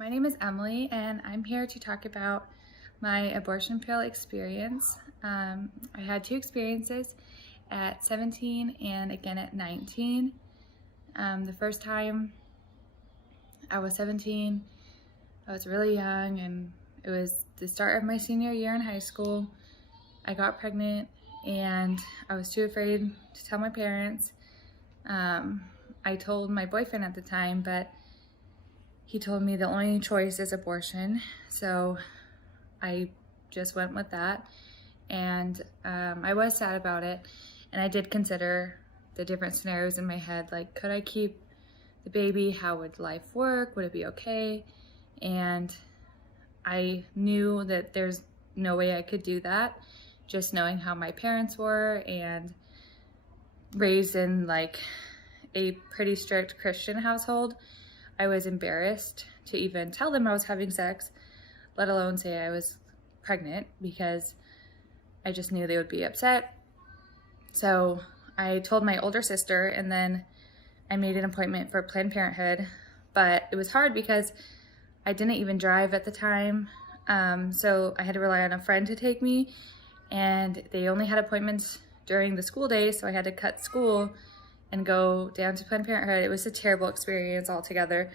My name is Emily, and I'm here to talk about my abortion pill experience. I had two experiences at 17 and again at 19. The first time I was 17, I was really young, and it was the start of my senior year in high school. I got pregnant and I was too afraid to tell my parents. I told my boyfriend at the time, but he told me the only choice is abortion. So I just went with that. And I was sad about it. And I did consider the different scenarios in my head, like, could I keep the baby? How would life work? Would it be okay? And I knew that there's no way I could do that, just knowing how my parents were and raised in like a pretty strict Christian household. I was embarrassed to even tell them I was having sex, let alone say I was pregnant, because I just knew they would be upset. So I told my older sister, and then I made an appointment for Planned Parenthood, but it was hard because I didn't even drive at the time. So I had to rely on a friend to take me, and they only had appointments during the school day, so I had to cut school and go down to Planned Parenthood. It was a terrible experience altogether,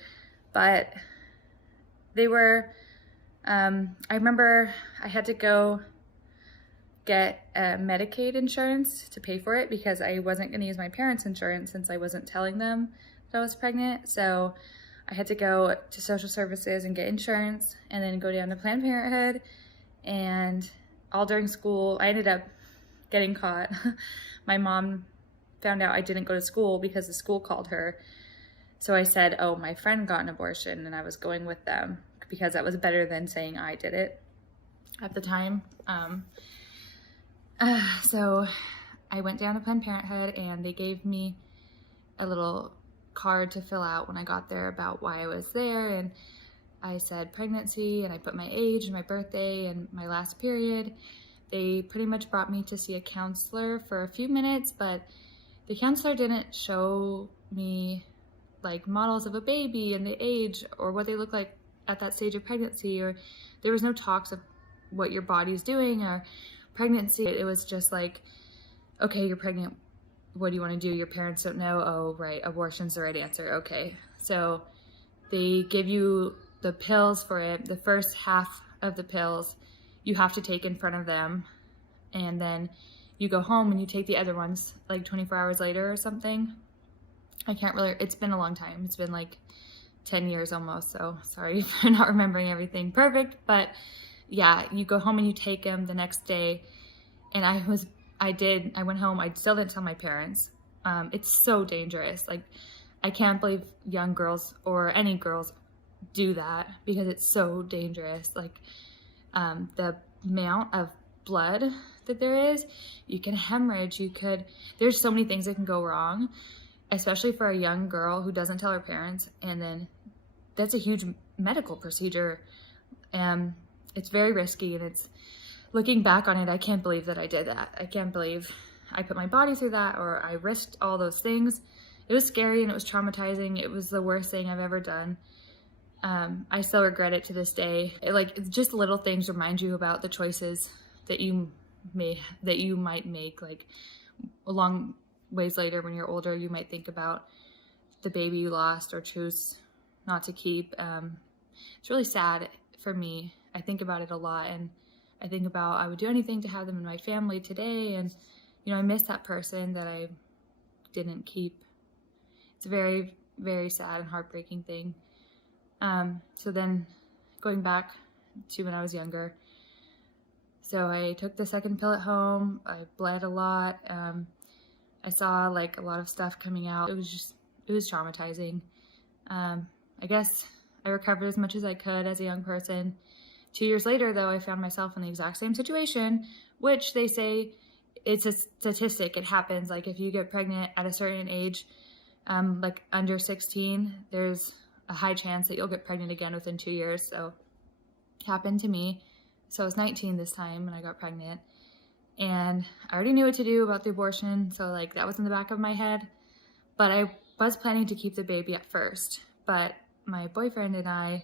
but they were, I remember I had to go get Medicaid insurance to pay for it because I wasn't gonna use my parents' insurance since I wasn't telling them that I was pregnant. So I had to go to social services and get insurance and then go down to Planned Parenthood. And all during school, I ended up getting caught. My mom found out I didn't go to school because the school called her. So I said, oh, my friend got an abortion and I was going with them because that was better than saying I did it at the time. So I went down to Planned Parenthood and they gave me a little card to fill out when I got there about why I was there, and I said pregnancy, and I put my age and my birthday and my last period. They pretty much brought me to see a counselor for a few minutes, but the counselor didn't show me like models of a baby and the age or what they look like at that stage of pregnancy, or there was no talks of what your body's doing or pregnancy. It was just like, okay, you're pregnant. What do you want to do? Your parents don't know. Oh, right. Abortion's the right answer. Okay. So they give you the pills for it. The first half of the pills you have to take in front of them. And then you go home and you take the other ones like 24 hours later or something. I can't really, it's been a long time. It's been like 10 years almost. So sorry for not remembering everything perfect. But yeah, you go home and you take them the next day. And I went home, I still didn't tell my parents. It's so dangerous. Like, I can't believe young girls or any girls do that because it's so dangerous. Like, the amount of blood that there is, you can hemorrhage, there's so many things that can go wrong, especially for a young girl who doesn't tell her parents. And then that's a huge medical procedure. It's very risky, and it's, looking back on it, I can't believe that I did that. I can't believe I put my body through that, or I risked all those things. It was scary and it was traumatizing. It was the worst thing I've ever done. I still regret it to this day. It's just little things remind you about the choices that you might make. Like, a long ways later when you're older, you might think about the baby you lost or choose not to keep. It's really sad for me. I think about it a lot, and I think about I would do anything to have them in my family today, and I miss that person that I didn't keep. It's a very, very sad and heartbreaking thing. So then going back to when I was younger, so I took the second pill at home. I bled a lot. I saw like a lot of stuff coming out. It was traumatizing. I guess I recovered as much as I could as a young person. 2 years later, though, I found myself in the exact same situation, which they say it's a statistic. It happens. Like, if you get pregnant at a certain age, like under 16, there's a high chance that you'll get pregnant again within 2 years. So it happened to me. So I was 19 this time when I got pregnant, and I already knew what to do about the abortion. So like, that was in the back of my head, but I was planning to keep the baby at first. But my boyfriend and I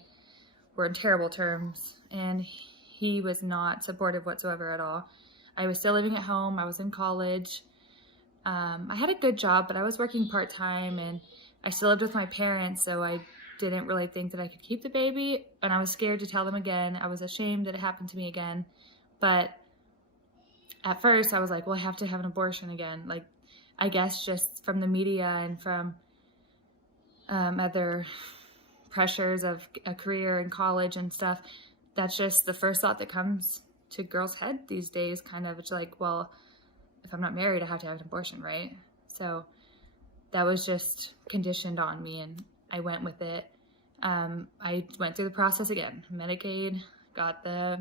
were in terrible terms, and he was not supportive whatsoever at all. I was still living at home. I was in college. I had a good job, but I was working part-time, and I still lived with my parents, so I didn't really think that I could keep the baby, and I was scared to tell them again. I was ashamed that it happened to me again, but at first I was like, well, I have to have an abortion again. Like, I guess just from the media and from other pressures of a career in college and stuff, that's just the first thought that comes to girls' head these days, kind of. It's like, well, if I'm not married, I have to have an abortion, right? So that was just conditioned on me, and I went with it. I went through the process again. Medicaid, got the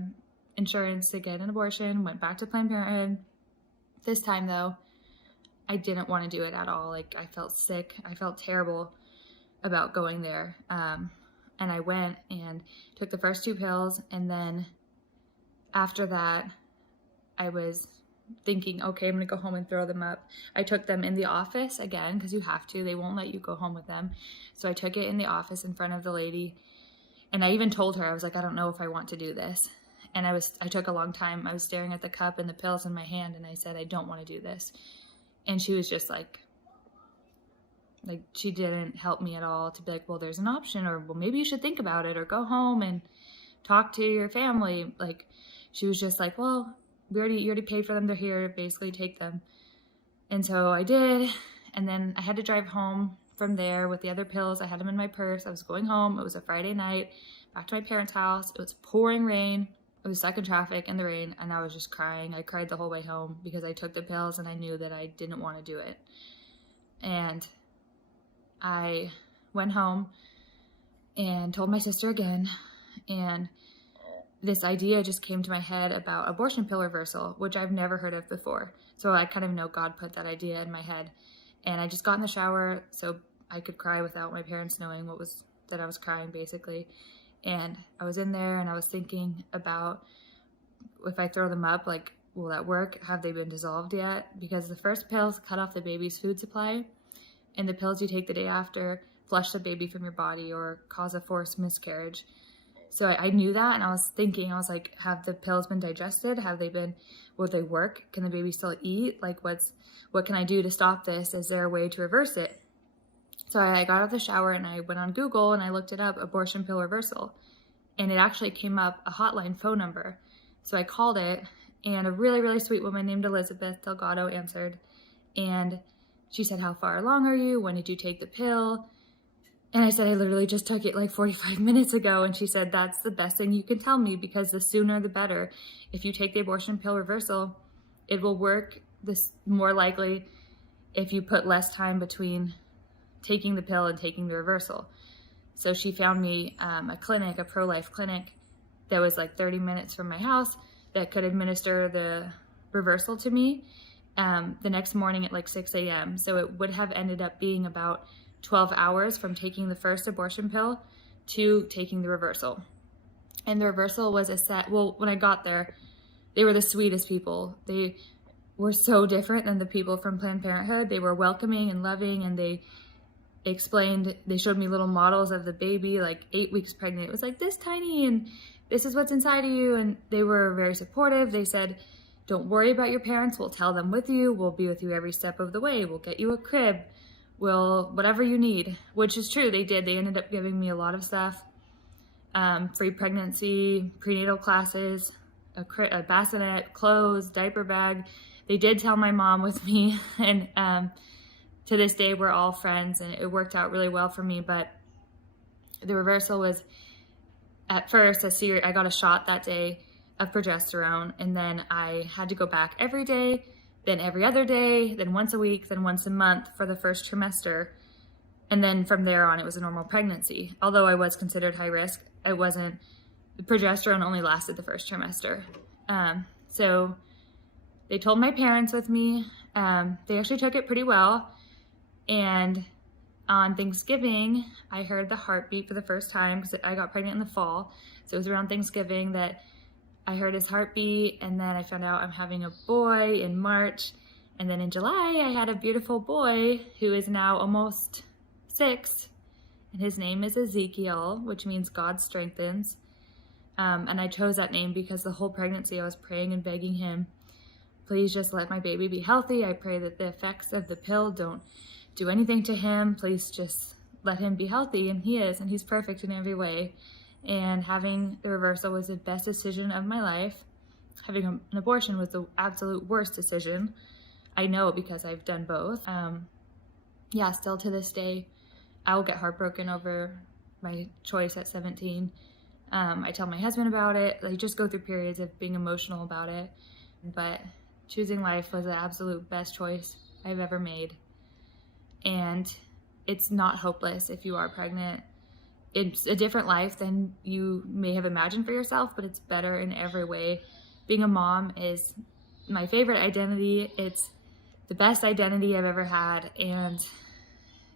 insurance to get an abortion, went back to Planned Parenthood. This time, though, I didn't want to do it at all. Like, I felt sick. I felt terrible about going there. And I went and took the first 2 pills, and then after that, I was thinking, okay, I'm gonna go home and throw them up. I took them in the office again, because you have to. They won't let you go home with them. So I took it in the office in front of the lady, and I even told her, I was like, I don't know if I want to do this. And I took a long time. I was staring at the cup and the pills in my hand, and I said, I don't want to do this. And she was just like, she didn't help me at all to be like, well, there's an option, or well, maybe you should think about it, or go home and talk to your family. Like, she was just like, well, you already paid for them. They're here. Basically, take them. And so I did. And then I had to drive home from there with the other pills. I had them in my purse. I was going home. It was a Friday night, back to my parents' house. It was pouring rain. I was stuck in traffic in the rain, and I was just crying. I cried the whole way home because I took the pills and I knew that I didn't want to do it. And I went home and told my sister again, and this idea just came to my head about abortion pill reversal, which I've never heard of before. So I kind of know God put that idea in my head. And I just got in the shower so I could cry without my parents knowing that I was crying, basically. And I was in there and I was thinking about, if I throw them up, like, will that work? Have they been dissolved yet? Because the first pills cut off the baby's food supply, and the pills you take the day after flush the baby from your body or cause a forced miscarriage. So I knew that, and I was thinking, I was like, have the pills been digested? Will they work? Can the baby still eat? Like, what can I do to stop this? Is there a way to reverse it? So I got out of the shower and I went on Google and I looked it up, abortion pill reversal. And it actually came up a hotline phone number. So I called it, and a really, really sweet woman named Elizabeth Delgado answered. And she said, how far along are you? When did you take the pill? And I said, I literally just took it like 45 minutes ago. And she said, that's the best thing you can tell me, because the sooner the better. If you take the abortion pill reversal, it will work this more likely if you put less time between taking the pill and taking the reversal. So she found me a clinic, a pro-life clinic that was like 30 minutes from my house that could administer the reversal to me the next morning at like 6 a.m. So it would have ended up being about 12 hours from taking the first abortion pill to taking the reversal. And the reversal was when I got there, they were the sweetest people. They were so different than the people from Planned Parenthood. They were welcoming and loving, and they showed me little models of the baby, like 8 weeks pregnant. It was like this tiny, and this is what's inside of you. And they were very supportive. They said, don't worry about your parents. We'll tell them with you. We'll be with you every step of the way. We'll get you a crib. Whatever you need, which is true. They did. They ended up giving me a lot of stuff. Free pregnancy, prenatal classes, a bassinet, clothes, diaper bag. They did tell my mom with me, and to this day, we're all friends, and it worked out really well for me. But the reversal was, at first, I got a shot that day of progesterone, and then I had to go back every day, then every other day, then once a week, then once a month for the first trimester. And then from there on, it was a normal pregnancy. Although I was considered high risk, the progesterone only lasted the first trimester. So they told my parents with me. They actually took it pretty well. And on Thanksgiving, I heard the heartbeat for the first time, because I got pregnant in the fall. So it was around Thanksgiving that I heard his heartbeat, and then I found out I'm having a boy in March. And then in July, I had a beautiful boy who is now almost 6. And his name is Ezekiel, which means God strengthens. And I chose that name because the whole pregnancy I was praying and begging him, please just let my baby be healthy. I pray that the effects of the pill don't do anything to him. Please just let him be healthy. And he is, and he's perfect in every way. And having the reversal was the best decision of my life. Having an abortion was the absolute worst decision. I know because I've done both. Yeah, still to this day, I will get heartbroken over my choice at 17. I tell my husband about it. I just go through periods of being emotional about it. But choosing life was the absolute best choice I've ever made. And it's not hopeless if you are pregnant. It's a different life than you may have imagined for yourself, but it's better in every way. Being a mom is my favorite identity. It's the best identity I've ever had, and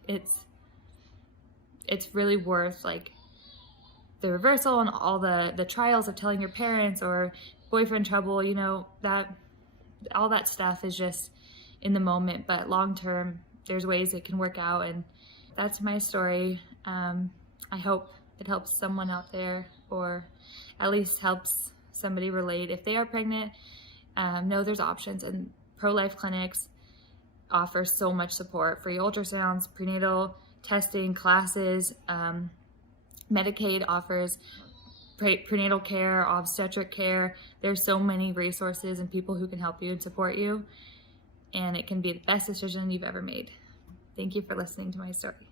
it's really worth like the reversal and all the trials of telling your parents or boyfriend trouble, you know, that all that stuff is just in the moment, but long term there's ways it can work out. And that's my story. I hope it helps someone out there, or at least helps somebody relate if they are pregnant. Know there's options, and pro-life clinics offer so much support: free ultrasounds, prenatal testing, classes. Medicaid offers prenatal care, obstetric care. There's so many resources and people who can help you and support you, and it can be the best decision you've ever made. Thank you for listening to my story.